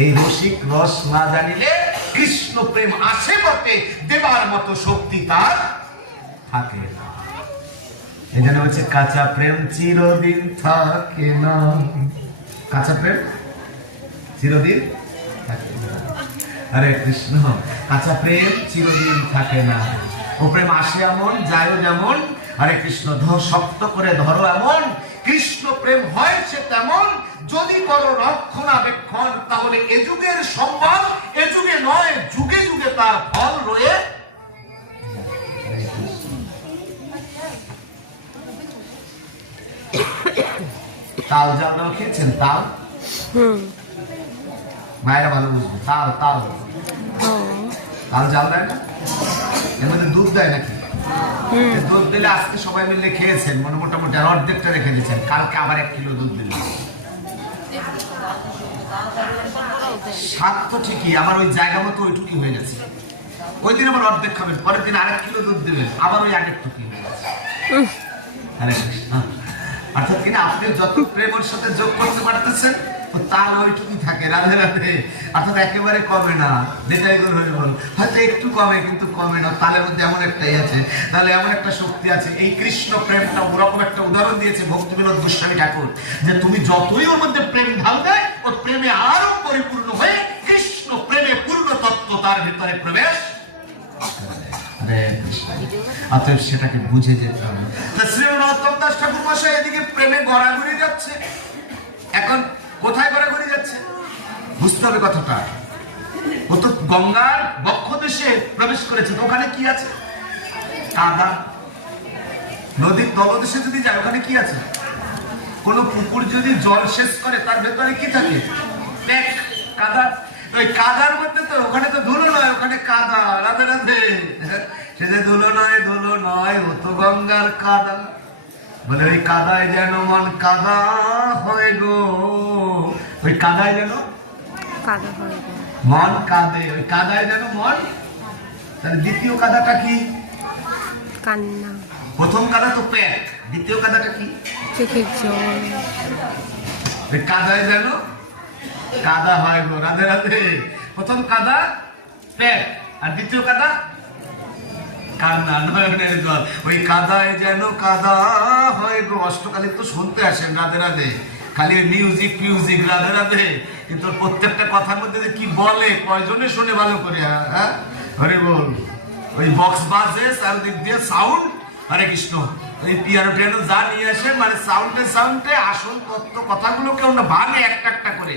এই রসিক রস না জানিলে কৃষ্ণ প্রেম আসে বটে, দেবার মতো শক্তি তার থাকে না। এই জন্য বলছে কাঁচা প্রেম চিরদিন থাকে না। কাঁচা প্রেম চিরদিন থাকে না। হরে কৃষ্ণ। কাঁচা প্রেম চিরদিন থাকে না। ও প্রেম আসে এমন, যায় যেমন। হরে কৃষ্ণ। শক্ত করে ধরো এমন, কৃষ্ণ প্রেম হয় সে তেমন। যদি করো রক্ষণাবেক্ষণ, তাহলে এ যুগের সম্বল, এ যুগে নয় যুগে যুগে তার ফল রয়ে। তাল জাল খেয়েছেন? তাল মায়েরা ভালো বুঝবে। তাল তাল তাল জাল দেয় না, এর মধ্যে দুধ দেয় নাকি? দুধ দিলে আজকে সবাই মিলে খেয়েছেন, মোটামুটি অর্ধেকটা রেখে দিয়েছেন, কালকে আবার 1 কিলো দুধ দিলেন। স্বাদ তো ঠিকই, আমার ওই জায়গা মতো ওইটুকুই হয়ে গেছে। ওই দিন আবার অর্ধেক খাবেন, পরের দিন 1 কিলো দুধ দিবেন, আবার ওই আগের টুকুই হয়ে গেছে। হরে কৃষ্ণ। অর্থাৎ কিনা আপনি যত প্রেমের সাথে যোগ করতে পারতেছেন, তার ওইটুকুই থাকে। রাধে রাধে। অর্থাৎ একেবারে কমে না। যেটাই হয়ে বল, হয়তো একটু কমে, কিন্তু কমে না। তালের মধ্যে এমন একটাই আছে, তাহলে এমন একটা শক্তি আছে। এই কৃষ্ণ প্রেমটা ওরকম একটা উদাহরণ দিয়েছে ভক্তি বিনোদ গোস্বামী ঠাকুর, যে তুমি যতই ওর মধ্যে প্রেম ঢালবে, ও প্রেমে আরো পরিপূর্ণ হয়ে কৃষ্ণ প্রেমে পূর্ণ তত্ত্ব তার ভিতরে প্রবেশ। অতএব সেটাকে বুঝে যেতে হবে। শ্রী নরোত্তম দাস ঠাকুর মশাই এদিকে প্রেমে গড়াগড়ি যাচ্ছে। এখন কোথায় গড়াগড়ি যাচ্ছে বুঝতে হবে কথাটা। ও তো গঙ্গার বক্ষ দেশে প্রবেশ করেছে, তো ওখানে কি আছে? কাদা। নদীর তলদেশে যদি যায়, ওখানে কি আছে? কোন পুকুর যদি জল শেষ করে, তার ভেতরে কি থাকে? কাদা। ওই কাদার মধ্যে তো, ওখানে তো ধুলো নয়, ওখানে কাদা। রাধে রাধে। সে যে ধুলো নয়, ধুলো নয়, ও তো গঙ্গার কাদা। বলে ওই কাদায় যেন মন কাদা হয় গো। ওই কাদায় যেন মন কাঁদে, ওই কাদায় যেন মন। তাহলে দ্বিতীয় কাদাটা কি? কান্না। প্রথম কাদা তো পেট, দ্বিতীয় কাদাটা কি? চোখের জল। ওই কাদায় যেন কাদা হয় গো। রাধে রাধে। প্রথম কাদা পেট, আর দ্বিতীয় কাদা কান্না, নয়নের জল। ওই কাদায় যেন কাদা হয় গো। অষ্টকালিক তো শুনতে আসেন। রাধে রাধে। খালি মিউজিক মিউজিক। রাধে রাধে। কিন্তু প্রত্যেকটা কথার মধ্যে কি বলে, কয়জনে শুনে ভালো করে? হ্যাঁ, হরে বল। ওই বক্স বাজে চারদিক দিয়ে সাউন্ড। হরে কৃষ্ণ। ওই পিয়ানো টিয়ানো যা নিয়ে আসে, মানে সাউন্ডে আসল তত্ত্ব কথাগুলোকে আমরা ভাঙে একটা একটা করে।